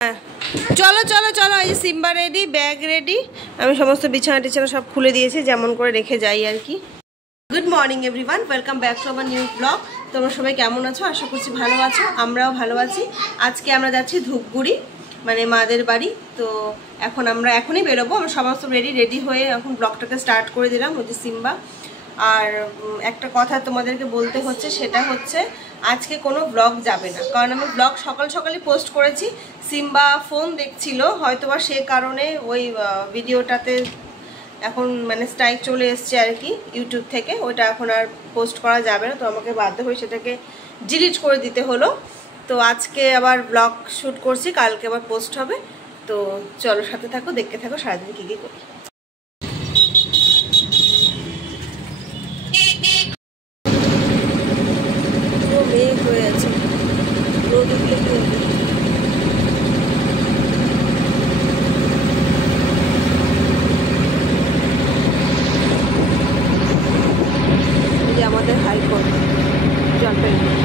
চলো চলো চলো, এই সিম্বা রেডি, ব্যাগ রেডি। আমি সমস্ত বিছানা টিছানা সব খুলে দিয়েছি, যেমন করে রেখে যাই আর কি। Good morning everyone, welcome back to our new blog. তোমরা সবাই কেমন আছো? আশা করছি ভালো আছো, আমরাও ভালো আছি। আজকে আমরা যাচ্ছি ধূপগুড়ি, মানে মাদের বাড়ি। তো এখন আমরা এখনই বেরোবো, আমরা সমস্ত রেডি হয়ে এখন ব্লগটাকে স্টার্ট করে দিলাম। ওই যে সিম্বা। আর একটা কথা তোমাদেরকে বলতে হচ্ছে, সেটা হচ্ছে আজকে কোনো ব্লগ যাবে না, কারণ আমি ব্লগ সকাল সকালই পোস্ট করেছি। সিম্বা ফোন দেখছিল, হয়তোবা সে কারণে ওই ভিডিওটাতে এখন মানে স্ট্রাইক চলে এসছে আর কি ইউটিউব থেকে। ওইটা এখন আর পোস্ট করা যাবে না, তো আমাকে বাধ্য হয়ে সেটাকে ডিলিট করে দিতে হলো। তো আজকে আবার ব্লগ শ্যুট করছি, কালকে আবার পোস্ট হবে। তো চলো, সাথে থাকো, দেখতে থাকো সারাদিন কী কী করি। মেঘ হয়ে আছে, রোদ উঠলে কি হবে। আমাদের হাইকোর্ট জলপাইগুড়ি।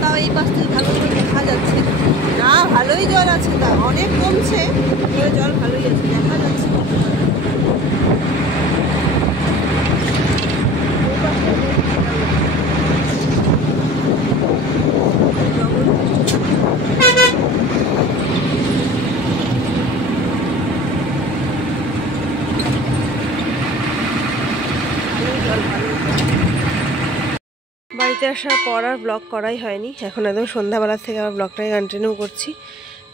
তাও এই পাশ থেকে ভালো করে দেখা যাচ্ছে না, ভালোই জল আছে, তা অনেক কমছে, জল ভালোই আছে, দেখা যাচ্ছে। বাড়িতে আসার পর আর ব্লগ করাই হয়নি, এখন একদম সন্ধ্যাবেলা থেকে আবার ব্লগটাকে কন্টিনিউ করছি।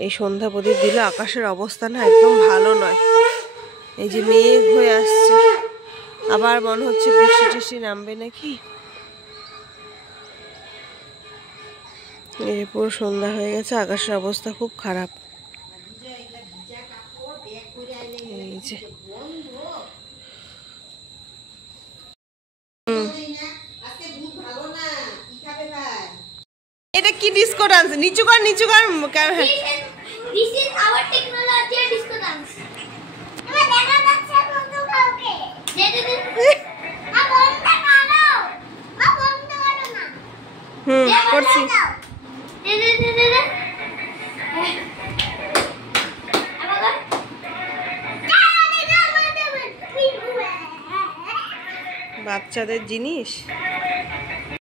এই সন্ধ্যা প্রদীপ দিলে আকাশের অবস্থা না একদম ভালো নয়। এই যে মেঘ হয়ে আসছে, আবার মনে হচ্ছে বৃষ্টি টিষ্টি নামবে নাকি। এই পুরো সন্ধ্যা হয়ে গেছে, আকাশের অবস্থা খুব খারাপ। এই যে এটা কি ডিস্কো ডান্স? নিচু কর নিচু কর। This is our technology disco dance. এবার দেখা যাচ্ছে বন্ধু কাউকে। মা বন্ধ করো। মা বন্ধ করো না। করছি। বাচ্চাদের জিনিস।